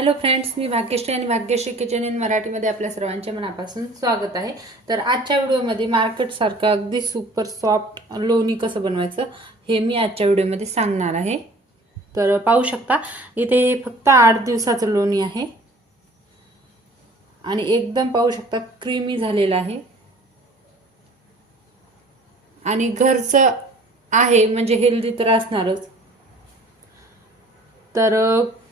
Hello friends मी भाग्यश्री आणि Bhagyashree kitchen in मराठीमध्ये आपल्या सर्वांच्या मनापासून स्वागत आहे. तर आजच्या व्हिडिओमध्ये मार्केटसारखं अगदी सुपर सॉफ्ट लोणी कसं बनवायचं हे मी आजच्या व्हिडिओमध्ये सांगणार आहे. तर पाहू शकता इथे फक्त आठ दिवसाचं लोणी आहे. आणि एकदम पाहू शकता क्रीमी झालेलं आहे. आणि घरचं आहे म्हणजे हेल्दी तर असणारच. तर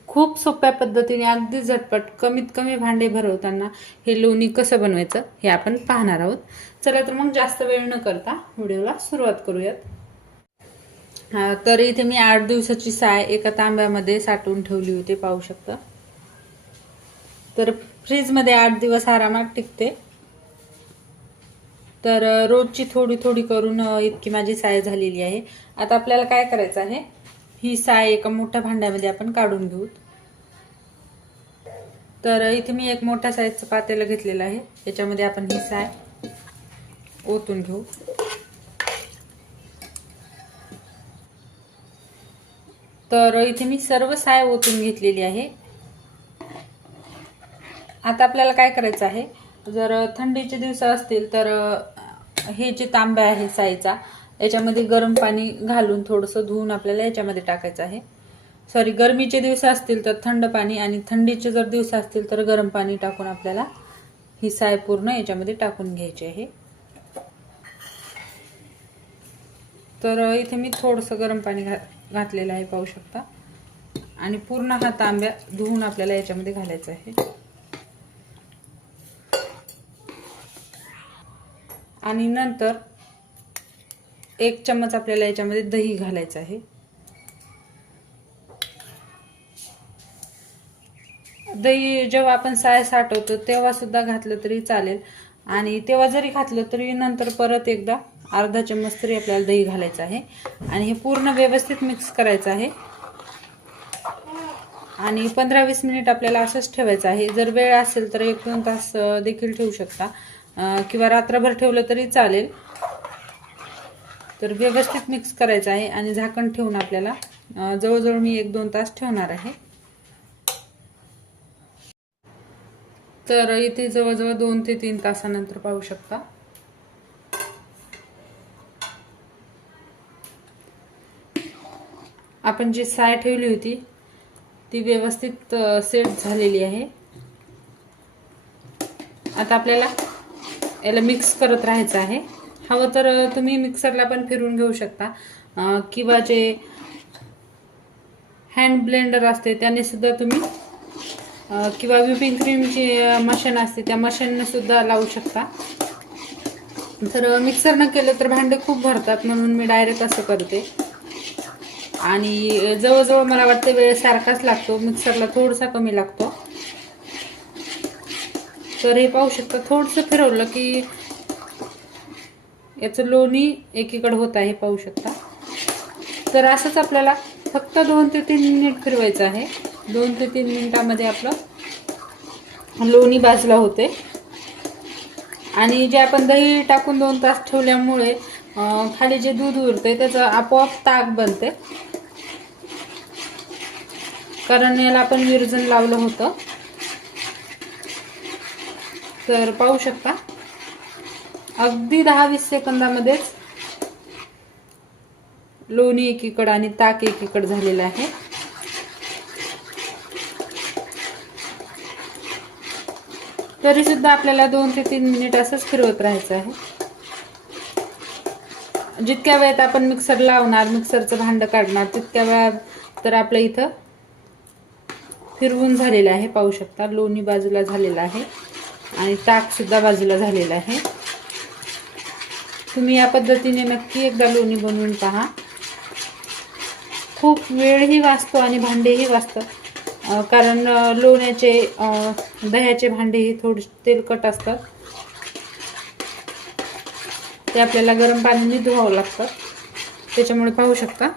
खूप सोप्या पद्धतीने अगदी झटपट कमीत कमी भांडे भरवताना हे लोणी कसं बनवायचं हे आपण पाहणार आहोत. चला तर मग जास्त वेळ न करता व्हिडिओला सुरुवात करूयात. हा, तर इथे मी आठ दिवसाची साय एका तांब्यामध्ये साठवून ठेवली होती पाहू शकता. तर फ्रीजमध्ये आठ दिवस आरामात टिकते. तर रोजची थोडी थोडी करून इतकी माझी साय झालेली आहे. आता आपल्याला काय करायचं आहे? ही साय एका मोठ्या भांड्यामध्ये आपण काढून घेऊ. तर इथे मी एक मोठ्या साईजचं पातेलं घेतलेलं आहे. त्याच्यामध्ये आपण ही साय ओतून घेऊ. तर इथे मी सर्व साय ओतून घेतलेली आहे. आता आपल्याला काय करायचं आहे? जर थंडीचे दिवस असतील तर हे जे तांब्या आहे सायचा याच्यामध्ये गरम पाणी घालून थोडंसं धुवून आपल्याला याच्यामध्ये टाकायचं आहे. सॉरी गरमीचे दिवस असतील तर थंड पाणी आणि थंडीचे जर दिवस असतील तर गरम पाणी टाकून आपल्याला ही साय पूर्ण याच्यामध्ये टाकून घ्यायची आहे. तर इथे मी थोडंसं गरम पाणी घा घातलेलं आहे पाहू शकता. आणि पूर्ण हा तांब्या धुवून आपल्याला याच्यामध्ये घालायचा आहे. आणि नंतर एक चम्मच आपल्याला याच्यामध्ये दही घालायचं आहे. दही जेव्हा आपण साय साठवतो तेव्हा सुद्धा घातलं तरी चालेल. आणि तेव्हा जरी घातलं तरी नंतर परत एकदा अर्धा चम्मच तरी आपल्याला दही घालायचं आहे. आणि हे पूर्ण व्यवस्थित मिक्स करायचं आहे. आणि पंधरा वीस मिनिट आपल्याला असंच ठेवायचं आहे. जर वेळ असेल तर एक दोन तास देखील ठेवू शकता. किंवा रात्रभर ठेवलं तरी चालेल. तर व्यवस्थित मिक्स करायचं आहे आणि झाकण ठेवून आपल्याला जवळजवळ मी एक दोन तास ठेवणार आहे. तर इथे जवळजवळ दोन ते तीन तासानंतर पाहू शकता. आपण जी साय ठेवली होती ती व्यवस्थित सेट झालेली आहे. आता आपल्याला याला मिक्स करत राहायचं आहे. हवं तर तुम्ही मिक्सरला पण फिरून घेऊ शकता. किंवा जे हँड ब्लेंडर असते त्याने सुद्धा तुम्ही किंवा व्हिपिंग क्रीमची मशीन असते त्या मशीनने सुद्धा लावू शकता. तर मिक्सरनं केलं तर भांडे खूप भरतात म्हणून मी डायरेक्ट असं करते. आणि जवळजवळ मला वाटतं वेळ सारखाच लागतो मिक्सरला थोडासा कमी लागतो. तर हे पाहू शकता थोडंसं फिरवलं की याचं लोणी एकीकडे होत आहे पाहू शकता. तर असंच आपल्याला फक्त दोन ते तीन मिनिट फिरवायचं आहे. दोन ते तीन मिनिटामध्ये आपलं लोणी बाजूला होते. आणि जे आपण दही टाकून दोन तास ठेवल्यामुळे खाली जे दूध उरते त्याचं आपोआप ताक बनते. कारण याला आपण विरजन लावलं होतं. तर पाहू शकता. अगदी दहा वीस सेकंदामध्येच लोणी एकीकडं आणि ताक एकीकडं झालेलं आहे. तरी सुद्धा आपल्याला दोन ते तीन मिनिट असंच फिरवत राहायचं आहे. जितक्या वेळेत आपण मिक्सर लावणार मिक्सरचं भांडं काढणार तितक्या वेळात तर आपलं इथं फिरवून झालेलं आहे पाहू शकता. लोणी बाजूला झालेलं आहे आणि ताक सुद्धा बाजूला झालेलं आहे. तुम्ही या पद्धतीने नक्की एकदा लोणी बनवून पहा. खूप वेळही वाचतो आणि भांडेही वाचतं. कारण लोण्याचे दह्याचे भांडे हे थोडे तेलकट असतात. ते आपल्याला गरम पाण्याने धुवावं लागतं. त्याच्यामुळे पाहू शकता.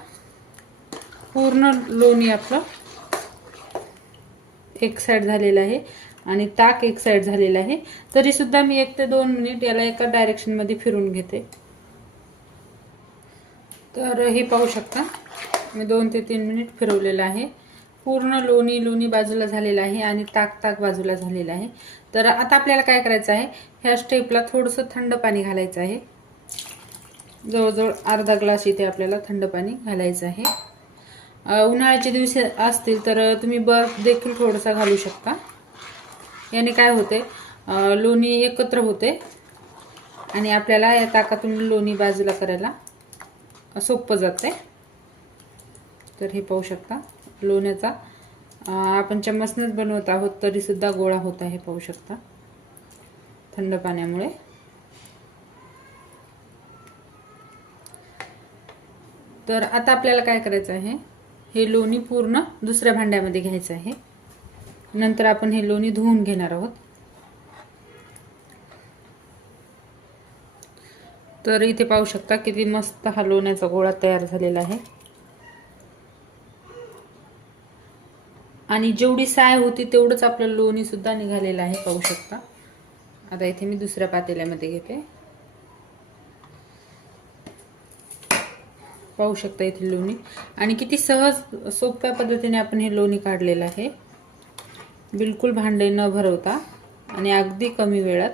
पूर्ण लोणी आपलं एक साईड झालेलं आहे. आणि ताक एक साईड झालेलं आहे. तरी सुद्धा मी एक ते दोन मिनिट याला एका डायरेक्शनमध्ये फिरून घेते. तर हे पाहू शकता. मी दोन ते तीन मिनिट फिरवलेलं आहे. पूर्ण लोणी लोणी बाजूला झालेलं आहे आणि ताक ताक बाजूला झालेलं आहे. तर आता आपल्याला काय करायचं आहे? ह्या स्टेपला थोडंसं थंड पाणी घालायचं आहे. जवळजवळ अर्धा ग्लास इथे आपल्याला थंड पाणी घालायचं आहे. उन्हाळ्याचे दिवस असतील तर तुम्ही बर्फ देखील थोडासा घालू शकता. याने काय होते? लोणी एकत्र होते. आणि आपल्याला या ताकातून लोणी बाजूला करायला सोपं जाते. तर हे पाहू शकता. लोण्याचा आपण चम्मचनेच बनवत आहोत तरीसुद्धा गोळा होत आहे पाहू शकता. थंड पाण्यामुळे. तर आता आपल्याला काय करायचं आहे? हे लोणी पूर्ण दुसऱ्या भांड्यामध्ये घ्यायचं आहे. नंतर आपण हे लोणी धुवून घेणार आहोत. तर इथे पाहू शकता किती मस्त हा लोण्याचा गोळा तयार झालेला आहे. आणि जेवढी साय होती तेवढंच आपलं लोणी सुद्धा निघालेलं आहे पाहू शकता. आता इथे मी दुसऱ्या पातेल्यामध्ये घेते. पाहू शकता इथे लोणी. आणि किती सहज सोप्या पद्धतीने आपण हे लोणी काढलेलं आहे. बिलकुल भांडे न भरवता आणि अगदी कमी वेळात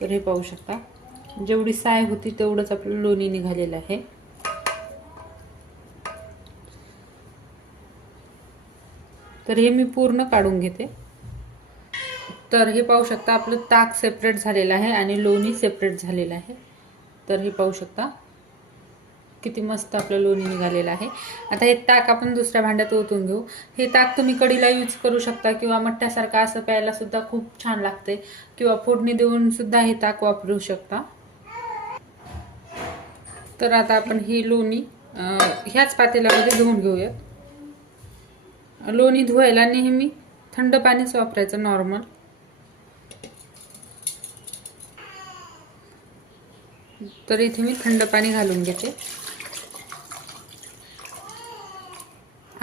तर हे पाहू शकता. जेवढी साय होती तेवढंच आपलं लोणी निघालेलं आहे. तर हे मी पूर्ण काढून घेते. तर हे पाहू शकता आपलं ताक सेपरेट झालेलं आहे आणि लोणी सेपरेट झालेलं आहे. तर हे पाहू शकता. किती मस्त आपलं लोणी निघालेलं आहे. आता हे ताक आपण दुसऱ्या भांड्यात ओतून घेऊ. हे ताक तुम्ही कडीला यूज करू शकता किंवा मठ्ठ्यासारखं असं प्यायला सुद्धा खूप छान लागते किंवा फोडणी देऊन सुद्धा हे ताक वापरू शकता. तर आता आपण ही लोणी ह्याच पातेल्यामध्ये धुवून घेऊयात लोणी धुवायला नेहमी थंड पाणीच वापरायचं नॉर्मल तर इथे मी थंड पाणी घालून घेते.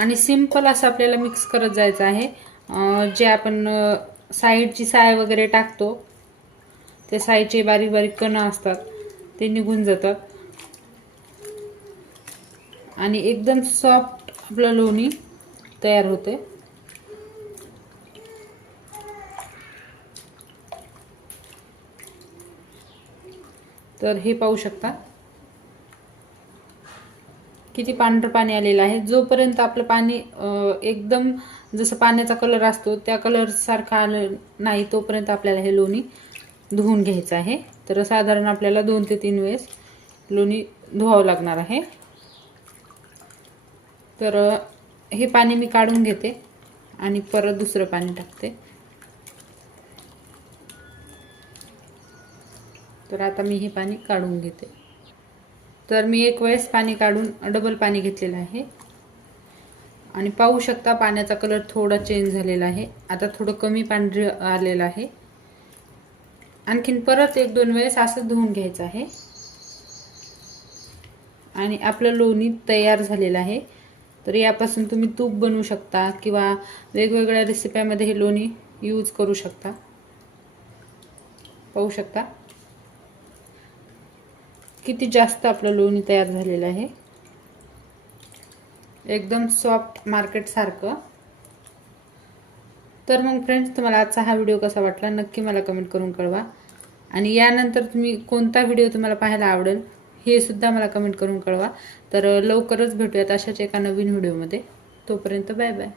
आणि सिंपल असं आपल्याला मिक्स करत जायचं आहे. जे आपण साईडची साय वगैरे टाकतो ते साईचे बारीक बारीक कणं असतात ते निघून जातात. आणि एकदम सॉफ्ट आपलं लोणी तयार होते. तर हे पाहू शकता. किती पांढरं पाणी आलेलं आहे. जोपर्यंत आपलं पाणी एकदम जसं पाण्याचा कलर असतो त्या कलरसारखा आलं नाही तोपर्यंत आपल्याला हे लोणी धुवून घ्यायचं आहे. तर साधारण आपल्याला दोन ते तीन वेळेस लोणी धुवावं लागणार आहे. तर हे पाणी मी काढून घेते आणि परत दुसरं पाणी टाकते. तर आता मी हे पाणी काढून घेते. तर मी एक वेळेस पाणी काढून डबल पाणी घेतलेलं आहे. आणि पाहू शकता पाण्याचा कलर थोडा चेंज झालेला आहे. आता थोडं कमी पांढरं आलेलं आहे. आणखीन परत एक दोन वेळेस असं धुवून घ्यायचं आहे. आणि आपलं लोणी तयार झालेलं आहे. तर यापासून तुम्ही तूप बनवू शकता किंवा वेगवेगळ्या रेसिप्यामध्ये हे लोणी यूज करू शकता. पाहू शकता. किती जास्त आपलं लोणी तयार झालेलं आहे? एकदम सॉफ्ट मार्केटसारखं तर मग फ्रेंड्स तुम्हाला आजचा हा व्हिडिओ कसा वाटला? नक्की मला कमेंट करून कळवा. आणि यानंतर तुम्ही कोणता व्हिडिओ तुम्हाला पाहायला आवडेल हे सुद्धा मला कमेंट करून कळवा. तर लवकरच भेटूयात अशाच एका नवीन व्हिडिओमध्ये तोपर्यंत बाय बाय